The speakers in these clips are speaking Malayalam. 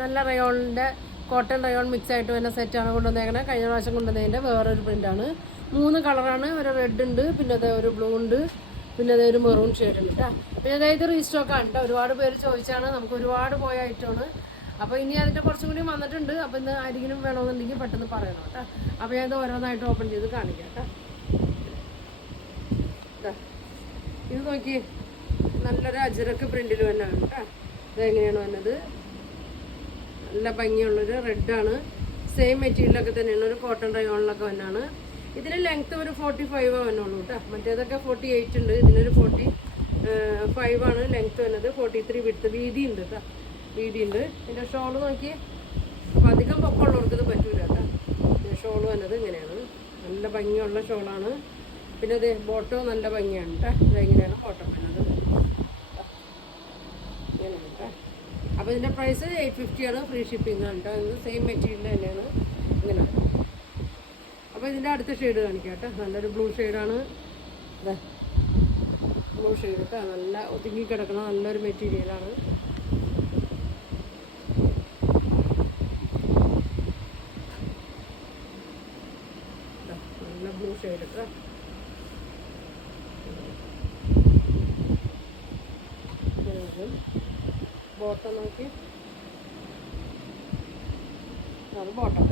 നല്ല റയോണിൻ്റെ കോട്ടൺ റയോൺ മിക്സ് ആയിട്ട് വരുന്ന സെറ്റാണ് കൊണ്ടുവന്നേക്കണേ. കഴിഞ്ഞ പ്രാവശ്യം കൊണ്ടുവന്നതിൻ്റെ വേറൊരു പ്രിൻ്റാണ്. 3 കളറാണ്. ഒരു റെഡ് ഉണ്ട്, പിന്നെ അതേ ഒരു ബ്ലൂ ഉണ്ട്, പിന്നെ അതേ ഒരു മെറൂൺ ഷെയ്ഡ് ഉണ്ട് കേട്ടോ. പിന്നെ അതായത് റീസ്റ്റോക്കാണ് കേട്ടോ. ഒരുപാട് പേര് ചോദിച്ചാണ്, നമുക്ക് ഒരുപാട് പോയ ഐറ്റമാണ്. അപ്പോൾ ഇനി അതിൻ്റെ കുറച്ചും കൂടി വന്നിട്ടുണ്ട്. അപ്പോൾ ഇന്ന് ആരെങ്കിലും വേണമെന്നുണ്ടെങ്കിൽ പെട്ടെന്ന് പറയണം കേട്ടോ. അപ്പോൾ ഞാൻ ഇത് ഓരോന്നായിട്ട് ഓപ്പൺ ചെയ്ത് കാണിക്കാം കേട്ടോ. ഇത് നോക്കി, നല്ലൊരു അജരക്ക് പ്രിന്റിൽ തന്നെയാണ് കേട്ടോ. ഇതെങ്ങനെയാണ് വന്നത്, നല്ല ഭംഗിയുള്ളൊരു റെഡാണ്. സെയിം മെറ്റീരിയലൊക്കെ തന്നെയാണ്, ഒരു കോട്ടൺ റയോണിലൊക്കെ തന്നെയാണ്. ഇതിന് ലെങ്ത്ത് ഒരു 45 വന്നുള്ളൂ കേട്ടോ. മറ്റേതൊക്കെ 48 ഉണ്ട്, ഇതിനൊരു 45 ആണ് ലെങ്ത്ത് വരുന്നത്. 43 വിടുത്ത് വീതി ഉണ്ട് കേട്ടോ, വീതി ഉണ്ട്. പിന്നെ ഷോള് നോക്കി, അപ്പോൾ അധികം പൊക്കമുള്ളവർക്ക് ഇത് പറ്റൂല കേട്ടോ. ഷോള് വന്നത് ഇങ്ങനെയാണ്, നല്ല ഭംഗിയുള്ള ഷോളാണ്. പിന്നെ ഇത് ബോട്ടോ നല്ല ഭംഗിയാണ് കേട്ടോ. ഇതെങ്ങനെയാണ് ബോട്ടോ വരുന്നത്, ഇങ്ങനെയാണ് കേട്ടോ. അപ്പോൾ ഇതിൻ്റെ പ്രൈസ് 850 ആണ്, ഫ്രീ ഷിപ്പിംഗ് ആണ് കേട്ടോ. ഇത് സെയിം മെറ്റീരിയൽ തന്നെയാണ് ഇങ്ങനെ. അപ്പോൾ ഇതിൻ്റെ അടുത്ത ഷെയ്ഡ് കാണിക്കാം കേട്ടോ. നല്ലൊരു ബ്ലൂ ഷെയ്ഡാണ്. ബ്ലൂ ഷെയ്ഡ് കേട്ടോ, നല്ല ഒതുങ്ങി കിടക്കുന്ന നല്ലൊരു മെറ്റീരിയലാണ്. നല്ല ബ്ലൂ ഷെയ്ഡ് കേട്ടോ. ബോട്ടം നോക്കി, അത് ബോട്ടം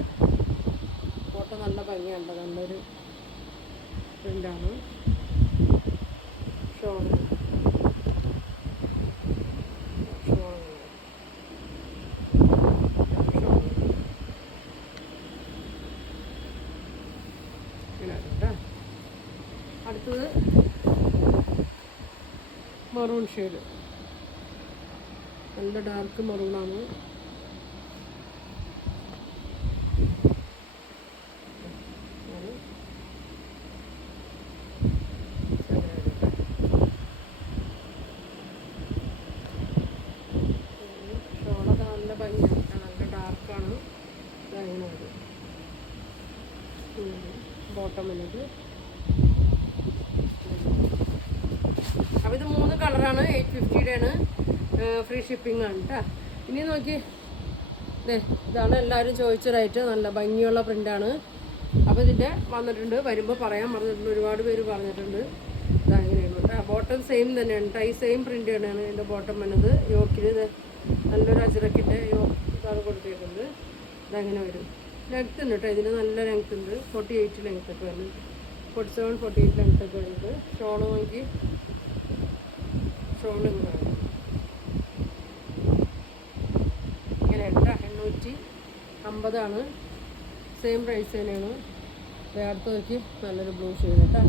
നല്ല ഭംഗിയുണ്ട്, നല്ലൊരു പ്രിൻ്റാണ്. ഷോൾ അടുത്തത് മെറൂൺ ഷെയ്ഡ്, നല്ല ഡാർക്ക് മെറൂണാണ്. ഷോളൊക്കെ നല്ല ഭംഗിയാണ്, നല്ല ഡാർക്കാണ്. അങ്ങനെ വരും ബോട്ടം വന്നത്. അപ്പോൾ ഇത് 3 കളറാണ്, 850 ഫ്രീ ഷിപ്പിംഗ് ആണ് കേട്ടോ. ഇനി നോക്കി, ഇതാണ് എല്ലാവരും ചോദിച്ചതായിട്ട് നല്ല ഭംഗിയുള്ള പ്രിൻ്റാണ്. അപ്പോൾ ഇതിൻ്റെ വന്നിട്ടുണ്ട്, വരുമ്പോൾ പറയാൻ പറഞ്ഞിട്ടുണ്ട്, ഒരുപാട് പേര് പറഞ്ഞിട്ടുണ്ട്. ഇതങ്ങനെയാണ് കേട്ടോ. ബോട്ടം സെയിം തന്നെയാണ് കേട്ടോ, ഈ സെയിം പ്രിൻ്റ് തന്നെയാണ് ഇതിൻ്റെ ബോട്ടം വന്നത്. യോക്കിൽ ഇത് നല്ലൊരു അജറക്കിൻ്റെ ഇതാണ് കൊടുത്തിട്ടുണ്ട്. ഇതങ്ങനെ വരും. ലെങ്ത്ത് ഉണ്ട് കേട്ടോ, ഇതിന് നല്ല ലെങ്ത്ത് ഉണ്ട്. 48 ലെങ്ത്ത് ഒക്കെ വരുന്നുണ്ട്, 47, 48 ലെങ്ത്ത് ഒക്കെ വരുന്നുണ്ട്. ഷോള് നോക്കി, ഷോള് ഇങ്ങനെ വരും, ഇങ്ങനെയാണ് കേട്ടോ. 850 സെയിം പ്രൈസ് തന്നെയാണ്. അടുത്ത് നോക്കി, നല്ലൊരു ബ്ലൂ ഷെയ്ഡ് കേട്ടോ.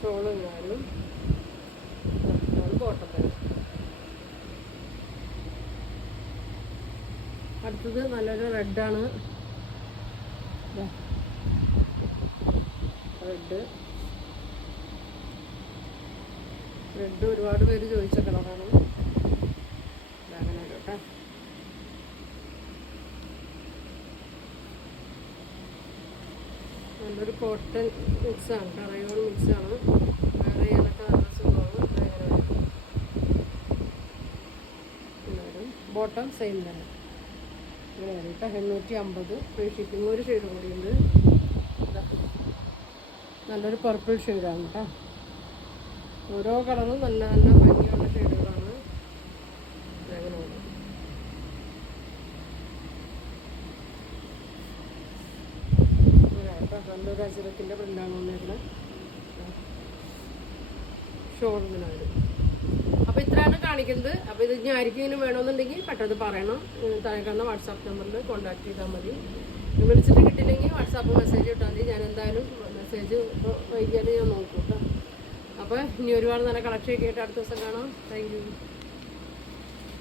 ഷോള് ഞാനും ബോട്ടം തന്നെ. അടുത്തത് നല്ലൊരു റെഡാണ്. റെഡ് ഒരുപാട് പേര് ചോദിച്ച കളറാണ്. അങ്ങനെ കേട്ടോ. നല്ലൊരു കോട്ടൺ മിക്സാണ് കേട്ടോ, റയോൺ മിക്സാണ്. വേറെ ചെയ്യാനൊക്കെ നല്ല സുഖമാണ്. അങ്ങനെ വരും. ബോട്ടം സെയിം തന്നെ ഇങ്ങനെ വരും കേട്ടോ. 850 ഫ്രീ ഷിപ്പിംഗ്. ഒരു ഷെയ്ഡ് കൂടിയുണ്ട്, നല്ലൊരു പർപ്പിൾ ഷെയ്ഡാണ് കേട്ടോ. ഓരോ കളറും നല്ല നല്ല ഭംഗിയുള്ള ഷെയ്ഡുകളാണ്. അങ്ങനെ വരും. നല്ലൊരു അജറക്കിൻ്റെ പ്രിൻ്റാണ് വന്നേക്കുന്നത്. ഷോളിങ്ങനെ വരും. അപ്പോൾ ഇത്രയാണ് കാണിക്കുന്നത്. അപ്പോൾ ഇത് ഇനി ആർക്കെങ്കിലും വേണമെന്നുണ്ടെങ്കിൽ പെട്ടെന്ന് പറയണം. താഴെ കാണുന്ന വാട്സാപ്പ് നമ്പറിൽ കോൺടാക്ട് ചെയ്താൽ മതി. വിളിച്ചിട്ട് കിട്ടില്ലെങ്കിൽ വാട്സാപ്പ് മെസ്സേജ് ഇട്ടാൽ മതി. ഞാൻ എന്തായാലും മെസ്സേജ് ഇപ്പോൾ വൈകിയാൽ ഞാൻ നോക്കും കേട്ടോ. അപ്പോൾ ഇനി ഒരുപാട് നല്ല കളക്ഷൻ ഒക്കെ ആയിട്ട് അടുത്ത ദിവസം കാണാം. Thank you.